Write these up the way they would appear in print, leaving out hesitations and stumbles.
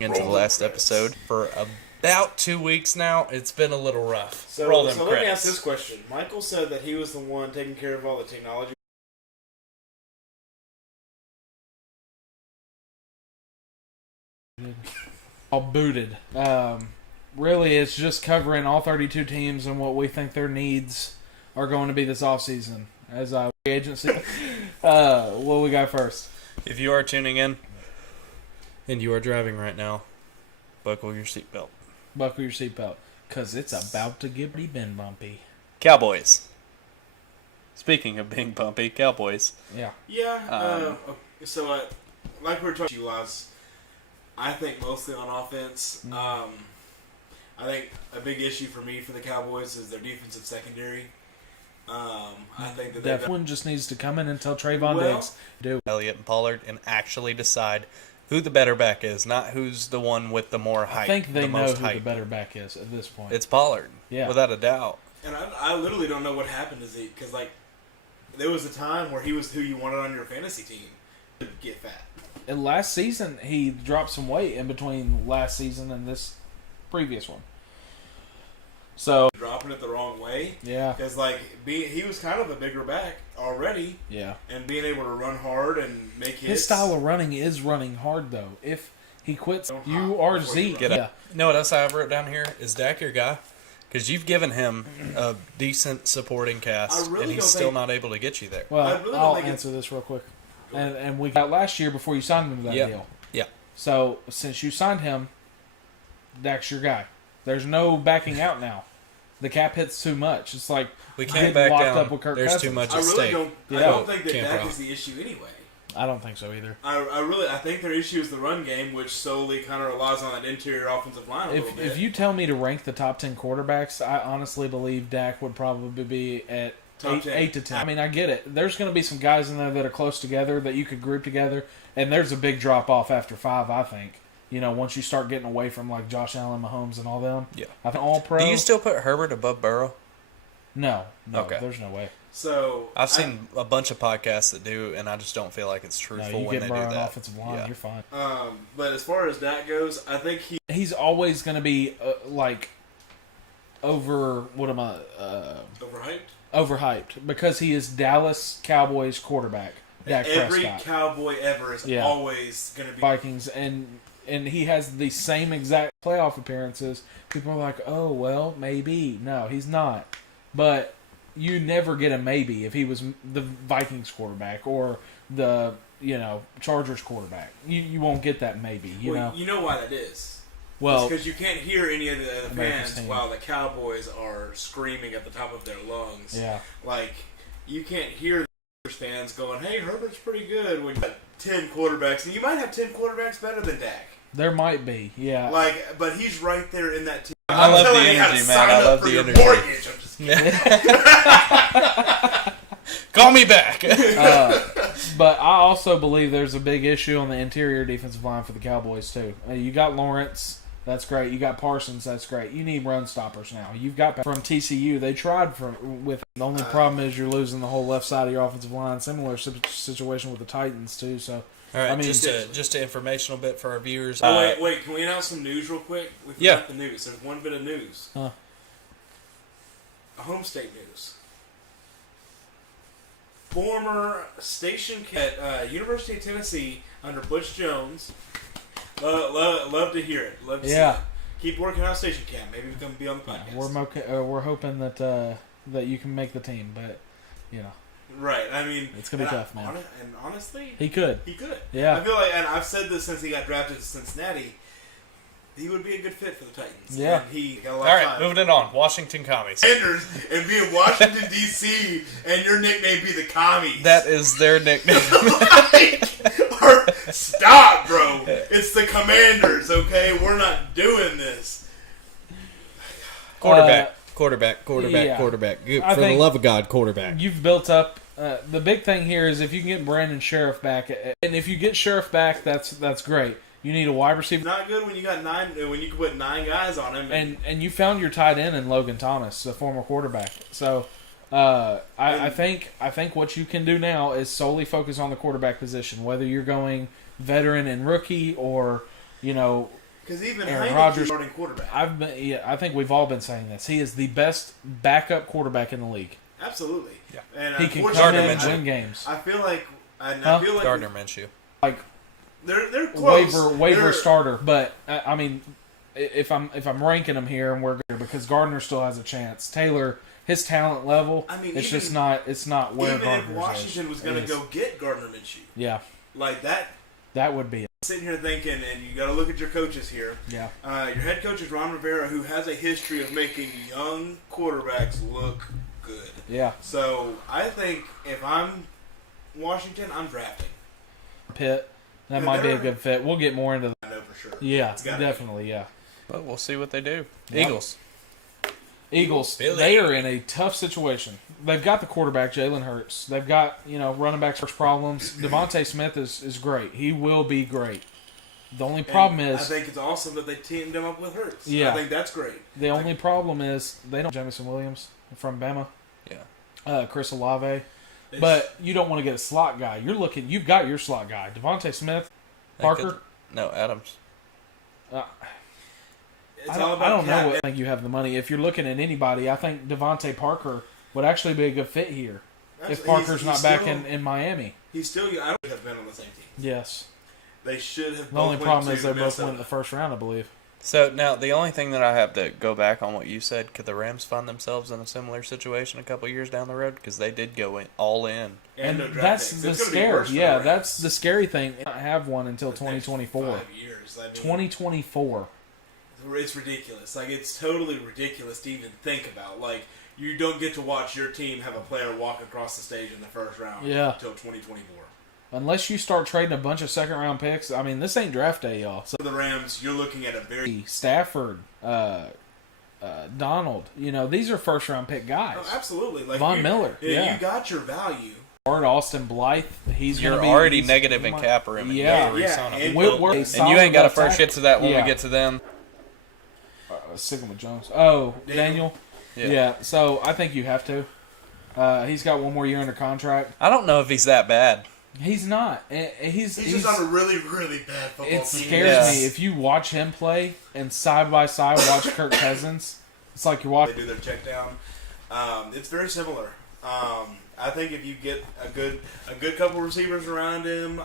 into the last episode for about 2 weeks now. It's been a little rough. So let me ask this question. Michael said that he was the one taking care of all the technology. All booted. Really, it's just covering all 32 teams and what we think their needs are going to be this offseason as a agency. What we got first? If you are tuning in and you are driving right now, buckle your seatbelt. Buckle your seatbelt, because it's about to get been bumpy. Cowboys. Speaking of being bumpy, Cowboys. Yeah. Yeah. Like we were talking about last, I think mostly on offense. I think a big issue for me for the Cowboys is their defensive secondary. I think that one just needs to come in and tell Trayvon Diggs do Elliott and Pollard and actually decide who the better back is, not who's the one with the more height. I think they know who height. the better back is at this point. It's Pollard, without a doubt. And I literally don't know what happened to Zeke, because there was a time where he was who you wanted on your fantasy team to get fat. And last season, he dropped some weight in between last season and this previous one. So Dropping it the wrong way. Yeah. Because he was kind of a bigger back already. Yeah. And being able to run hard and make hits. His style of running is running hard, though. If he quits, you are Zeke. You know what else I have wrote down here? Is Dak your guy? Because you've given him a decent supporting cast, and he's still not able to get you there. Well, I'll answer this real quick. And we got last year before you signed him to that deal. Yeah. So, since you signed him, Dak's your guy. There's no backing out now. The cap hits too much. It's like we can't back down. Up with Kirk There's Cousins. too much I at stake. I don't think that Dak is the issue anyway. I don't think so either. I think their issue is the run game, which solely kind of relies on that interior offensive line a little bit. If you tell me to rank the top 10 quarterbacks, I honestly believe Dak would probably be at 8 to 10. I mean, I get it. There's going to be some guys in there that are close together that you could group together, and there's a big drop-off after 5, I think. You know, once you start getting away from, like, Josh Allen, Mahomes, and all them. Yeah. I think all-pro. Do you still put Herbert above Burrow? No. Okay. There's no way. So I've seen a bunch of podcasts that do, and I just don't feel like it's truthful when they do that. Offensive line, you're fine. But as far as Dak goes, I think he's always going to be overhyped because he is Dallas Cowboys quarterback. Dak every Prescott. Cowboy ever is always going to be Vikings, and he has the same exact playoff appearances. People are like, oh well, maybe. No, he's not. But you never get a maybe if he was the Vikings quarterback or the Chargers quarterback. You won't get that maybe. You know. You know why that is. Well, because you can't hear any of the fans while the Cowboys are screaming at the top of their lungs. Yeah. Like you can't hear the fans going, "Hey, Herbert's pretty good." When you have 10 quarterbacks, and you might have 10 quarterbacks better than Dak. There might be, yeah. But he's right there in that team. I love the energy, man. I love the energy. Mortgage. I'm just kidding. Call me back. But I also believe there's a big issue on the interior defensive line for the Cowboys too. You got Lawrence, that's great. You got Parsons, that's great. You need run stoppers now. You've got from TCU. They tried with. The only problem is you're losing the whole left side of your offensive line. Similar situation with the Titans too. So. All right, just an informational bit for our viewers. Wait, can we announce some news real quick? We forgot the news. There's one bit of news. A home state news. Former station at University of Tennessee under Butch Jones. Love to hear it. Love to see it. Keep working out station cam. Maybe we can be on the podcast. We're hoping that you can make the team, but Right, I mean... It's going to be tough, man. And honestly... He could. Yeah. I feel like, and I've said this since he got drafted to Cincinnati, he would be a good fit for the Titans. Yeah. And he got a All lot of right, time. moving it on. Washington Commies. And be in Washington, D.C., and your nickname be the Commies. That is their nickname. Stop, bro. It's the Commanders, okay? We're not doing this. Quarterback. For the love of God, quarterback. You've built up. The big thing here is if you can get Brandon Sheriff back, and if you get Sheriff back, that's great. You need a wide receiver. Not good when you got 9. When you can put 9 guys on him. And you found your tight end in Logan Thomas, the former quarterback. So I think what you can do now is solely focus on the quarterback position, whether you're going veteran and rookie or Because even Aaron Heinicke's Rodgers, starting quarterback. I think we've all been saying this. He is the best backup quarterback in the league. Absolutely. Yeah. And He can unfortunately, come in and Minshew. win games. I feel like Gardner Minshew. Like they're close. waiver They're- starter, but I mean, if I'm ranking them here, and we're good because Gardner still has a chance. Taylor, his talent level, I mean, it's even- just not. It's not where Even if Gardner's Washington is. was going It to is. go get Gardner Minshew, Yeah, like that, that would be it. sitting here thinking, and you got to look at your coaches here. Yeah, Your head coach is Ron Rivera, who has a history of making young quarterbacks look good. yeah. So I think if I'm Washington, I'm drafting. Pitt, that Yeah, might be a they're- good fit. We'll get more into that. I know for sure. Yeah, It's gotta be. definitely. Yeah. But we'll see what they do. Yep. Eagles, Billy. they are in a tough situation. They've got the quarterback, Jalen Hurts. They've got, running back first problems. Devontae Smith is great. He will be great. The only problem And I is think it's awesome that they teamed him up with Hurts. Yeah. I think that's great. they don't Jamison Williams from Bama, Yeah. Chris Olave. It's- But you don't want to get a slot guy. You've got your slot guy, Devontae Smith, Parker. No, Adams. it's I all don't, about I don't know cap. what I think you have the money. If you're looking at anybody, I think Devontae Parker would actually be a good fit here. If Parker's not back in Miami. He's still. I don't have been on the same team. Yes. They should have. The only both problem went is to they both Minnesota. went in the first round, I believe. So now the only thing that I have to go back on what you said, could the Rams find themselves in a similar situation a couple years down the road? Because they did go all in. And no draft that's picks. the It's gonna be scary. worse for the Yeah, Rams. that's the scary thing. They don't have one until The next 2024. 5 years. I mean, 2024. It's ridiculous. Like, it's totally ridiculous to even think about. Like, you don't get to watch your team have a player walk across the stage in the first round Yeah. until 2024. Unless you start trading a bunch of second round picks, I mean, this ain't draft day, y'all. So For the Rams, you're looking at a very... Stafford, Donald, these are first round pick guys. Oh, absolutely. Like, Von Miller, You yeah. got your value. Austin Blythe, You're gonna be, already he's- negative he in might- cap room. And Yeah. you gotta re-sign him. And- Whitworth, And you ain't got to solid first left get to that when Yeah. we get to them. Sticking with Jones. Oh, Daniel. Yeah. Yeah. So I think you have to. He's got one more year under contract. I don't know if he's that bad. He's not. He's just on a really, really bad football It team. scares Yeah. me if you watch him play and side by side watch Kirk Cousins. It's like you're They watching. do their check down. It's very similar. I think if you get a good couple receivers around him,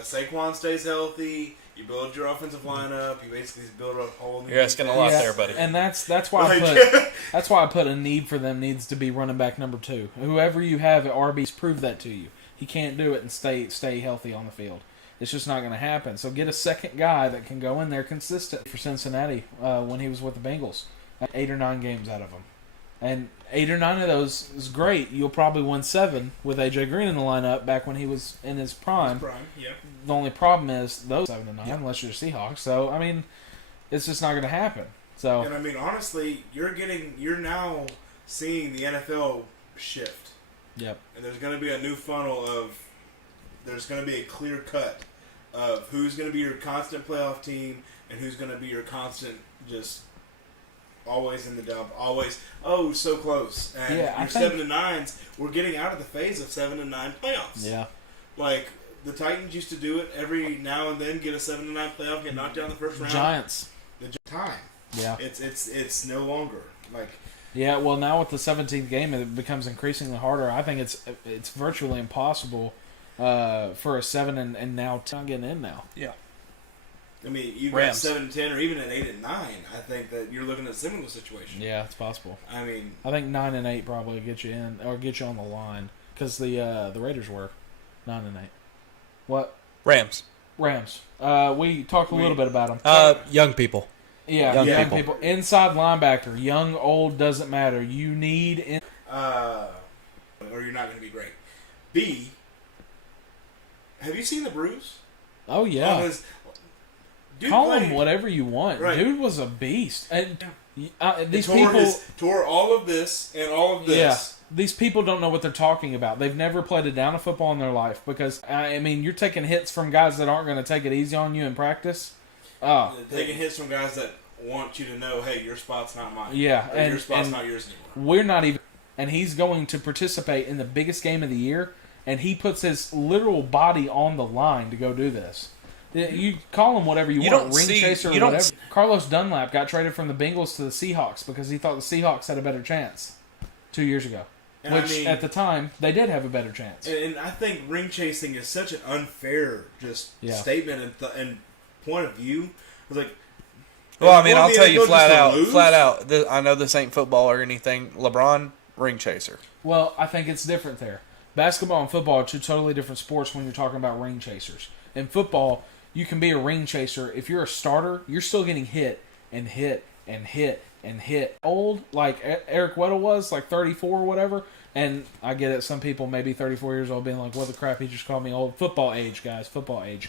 Saquon stays healthy, you build your offensive lineup, you basically build a whole new You're asking a lot Yeah, there, buddy. And that's why Like- that's why I put a need for them needs to be running back number 2. Whoever you have at RB's prove that to you. He can't do it and stay healthy on the field. It's just not going to happen. So get a second guy that can go in there consistent for Cincinnati when he was with the Bengals. 8 or 9 games out of him. And 8 or 9 of those is great. You'll probably win 7 with AJ Green in the lineup back when he was in his prime. Yep. The only problem is those 7 to 9, unless you're Seahawks. So I mean, it's just not going to happen. So And I mean, honestly, you're now seeing the NFL shift. yep, And there's going to be a new funnel there's going to be a clear cut of who's going to be your constant playoff team and who's going to be your constant just always in the dump, always, so close. And Yeah, I your think- 7 to 9s, we're getting out of the phase of 7 to 9 playoffs. yeah, Like, the Titans used to do it every now and then, get a 7 to 9 playoff, get knocked down in the first round. Giants, The time. yeah. It's no longer. Like, Yeah, well, now with the 17th game, it becomes increasingly harder. I think it's virtually impossible for a 7 and now 10 getting in now. Yeah. I mean, you got Rams. 7 and 10, or even an 8 and 9. I think that you're looking at a similar situation. Yeah, it's possible. I mean, I think 9 and 8 probably get you in or get you on the line because the Raiders were 9 and 8. What Rams. Rams? We talked a little bit about them. Young people. Yeah, young young people. people. Inside linebacker, young, old doesn't matter. You need or you're not going to be great. B, have you seen the bruise? Oh On yeah. his- dude Call played- him whatever you want. Right. Dude was a beast. And these tore people, tore all of this and all of this. yeah, these people don't know what they're talking about. They've never played a down of football in their life because I mean, you're taking hits from guys that aren't going to take it easy on you in practice. Oh, Taking hits from guys that want you to know, hey, your spot's not mine. Yeah, Or and- your spot's and- not yours anymore. we're not even. And he's going to participate in the biggest game of the year, and he puts his literal body on the line to go do this. You call him whatever you, You want, don't ring see- chaser or you don't whatever. see- Carlos Dunlap got traded from the Bengals to the Seahawks because he thought the Seahawks had a better chance 2 years ago. And Which, I mean, at the time, they did have a better chance. and I think ring chasing is such an unfair statement and point of view. It's like, Well, I mean, I'll want tell the you NFL just to lose? flat out. I know this ain't football or anything. LeBron, ring chaser. Well, I think it's different there. Basketball and football are two totally different sports when you're talking about ring chasers. In football, you can be a ring chaser. If you're a starter, you're still getting hit and hit and hit and hit. Old, like Eric Weddle was, like 34 or whatever. And I get it, some people maybe 34 years old being like, what the crap, he just called me old. Football age, guys, football age.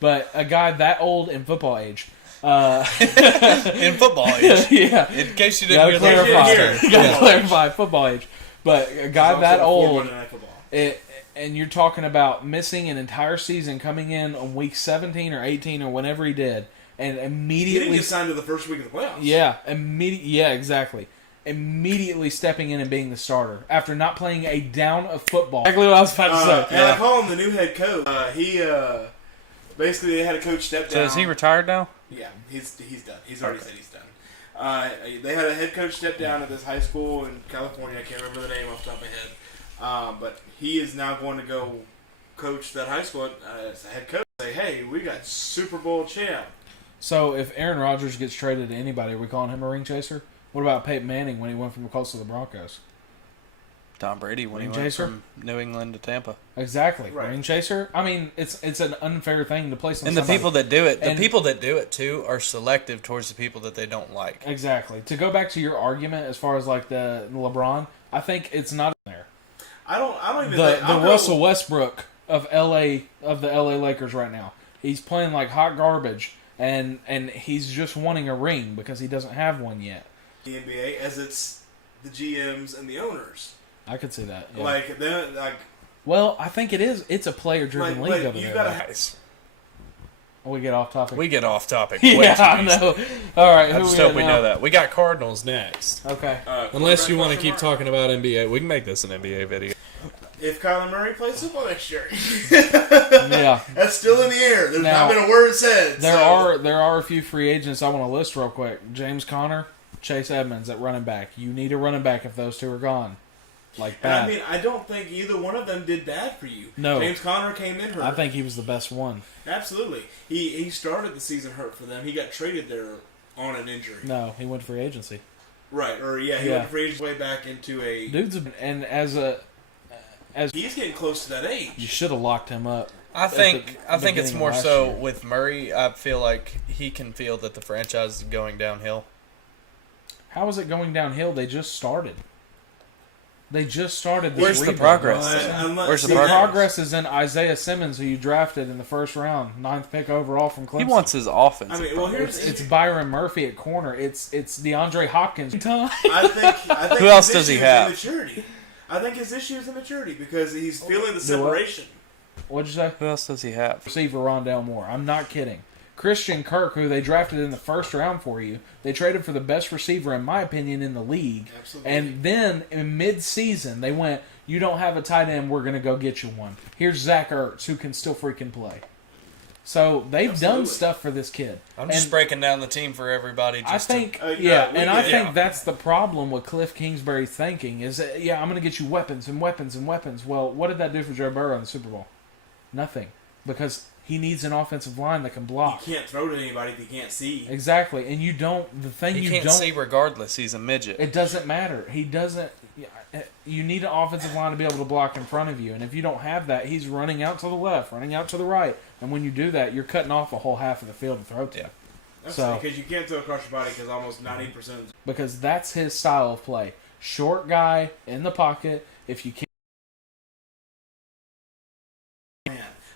But a guy that old in football age... In football age. yeah. In case you Gotta didn't hear clarify. that. Gotta clarify football age. But a guy that old... Monday Night Football. And you're talking about missing an entire season, coming in on week 17 or 18 or whenever he did, and He didn't immediately, get signed to the first week of the playoffs. yeah, exactly, immediately stepping in and being the starter after not playing a down of football. Exactly what I was about to say. And I call him the new head coach. Basically they had a coach step down. So is he retired now? Yeah, he's done. He's already said he's done. They had a head coach step down at this high school in California. I can't remember the name off the top of my head. But he is now going to go coach that high school as a head coach. Say, hey, we got Super Bowl champ. So if Aaron Rodgers gets traded to anybody, are we calling him a ring chaser? What about Peyton Manning when he went from the Colts to the Broncos? Tom Brady when Ring he went chaser? from New England to Tampa. Exactly, Right. ring chaser. I mean, it's an unfair thing to place on And the somebody. people that do it, And- too, are selective towards the people that they don't like. Exactly. To go back to your argument as far as like the LeBron, I think it's not in there. I don't even The think I'll go- Russell Westbrook of the LA Lakers right now. He's playing like hot garbage, and he's just wanting a ring because he doesn't have one yet. the NBA as it's the GMs and the owners. I could see that. Yeah. Like then Well, I think it is. It's a player-driven like league over you there. gotta though. Guys, We get off topic. we get off topic. Way yeah, too I easy. know. All right, I who just we hope at we now? know that. We got Cardinals next. Okay. Unless you want to question keep mark. talking about NBA, we can make this an NBA video. If Kyler Murray plays football next year, Yeah. that's still in the air. There's Now, not been a word said. There are a few free agents I want to list real quick. James Conner, Chase Edmonds at running back. You need a running back if those two are gone. Like And bad. I mean, I don't think either one of them did bad for you. No. James Conner came in hurt. I think he was the best one. Absolutely. He started the season hurt for them. He got traded there on an injury. No, he went free agency. Right. Or he Yeah. went free his way back into a. Dude's and as He's getting close to that age. you should have locked him up. I the think it's beginning of more last so year. with Murray. I feel like he can feel that the franchise is going downhill. How is it going downhill? They just started. They just started. This Where's the rebuild. progress? Where's the The progress? progress is in Isaiah Simmons, who you drafted in the first round, 9th pick overall from Clemson. He wants his offense. I mean, well, here's It's Byron Murphy at corner. It's DeAndre Hopkins. I think Who else his does he issue is have? Immaturity. I think his issue is immaturity because he's feeling the what? separation. What'd you say? Who else does he have? Receiver Rondell Moore. I'm not kidding. Christian Kirk, who they drafted in the first round for you, they traded for the best receiver, in my opinion, in the league. Absolutely. And then in mid-season, they went, "You don't have a tight end. We're going to go get you one. Here's Zach Ertz, who can still freaking play." So they've done Absolutely. stuff for this kid. I'm just And breaking down the team for everybody. Just I think, yeah, yeah, we and I get it. think that's the problem with Cliff Kingsbury's thinking is, that, yeah, I'm going to get you weapons and weapons and weapons. Well, what did that do for Joe Burrow in the Super Bowl? Nothing, because he needs an offensive line that can block. You can't throw to anybody if you can't see. Exactly, and you don't. The thing he you can't don't. see regardless. He's a midget. It doesn't matter. He doesn't. You need an offensive line to be able to block in front of you, and if you don't have that, he's running out to the left, running out to the right, and when you do that, you're cutting off a whole half of the field to throw to. Yeah. That's So- because you can't throw across your body because almost 90%. Because that's his style of play. Short guy in the pocket. If you can't.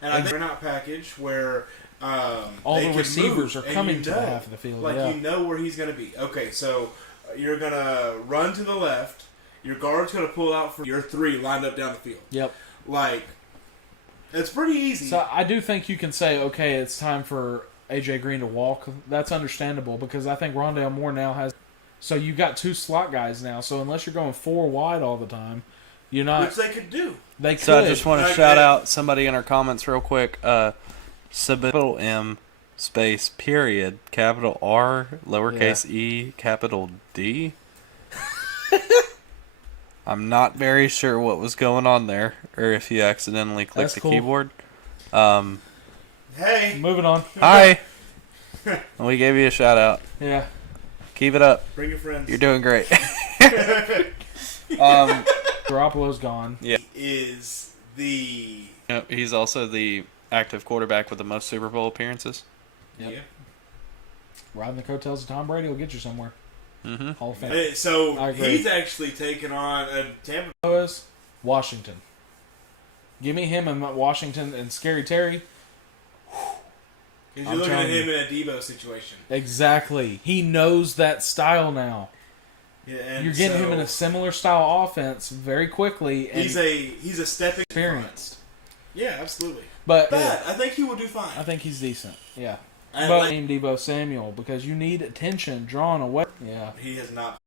And I think they're not package where All they the can receivers move, are and coming you to know, the half of the field. Like Yeah. you know where he's going to be. Okay, so you're going to run to the left. Your guard's going to pull out for your three lined up down the field. Yep. Like it's pretty easy. So I do think you can say, okay, it's time for AJ Green to walk. That's understandable because I think Rondale Moore now has. So you've got two slot guys now. So unless you're going four wide all the time, you're not. which they could do. They could. So I just want to Okay. shout out somebody in our comments real quick. capital M space period capital R lowercase e capital D. I'm not very sure what was going on there, or if you accidentally clicked That's the cool. keyboard. Hey, Moving on. Hi. We gave you a shout out. Yeah. Keep it up. bring your friends. You're doing great. Garoppolo's gone. Is the Yep, he's also the active quarterback with the most Super Bowl appearances. Yep. yeah. Riding the coattails of Tom Brady will get you somewhere. Mm-hmm. Hall of Fame. So I agree. he's actually taken on a Tampa. Is Washington. Give me him and Washington and Scary Terry. Because I'm you're looking at telling him in a Debo situation. Exactly. He knows that style now. Yeah, and You're getting so him in a similar style offense very quickly and he's a stepping experienced. Yeah, absolutely. But I think he will do I fine. think he's decent. Yeah. And But like, name Debo Samuel because you need attention drawn away. Yeah. he has not